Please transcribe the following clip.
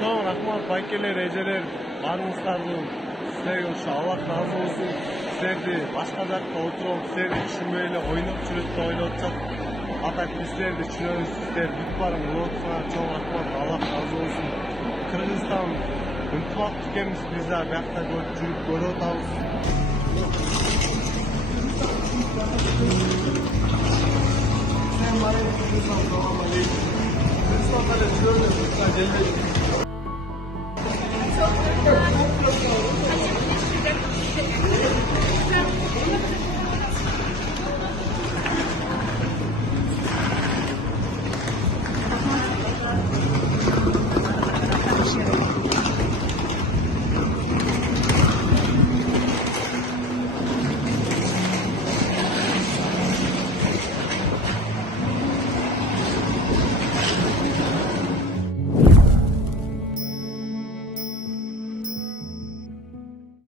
Çok rahmat, baykeler, eceler, barınızlardı. Sizler yolcu, Allah razı olsun. Sizlerdi başka dakika oturup, sizlerdi işin böyle oynup çürütte oynatacak. Hatta bizler de çürüyoruz, sizler büyük varım, unutma, çok rahmat, Allah razı olsun. Kırgızistan, ıntılak tükemiz bizler, bir hafta çürüp görüyoruz. Sen bana Kırgızistan, selamun aleyküm. Kırgızistan,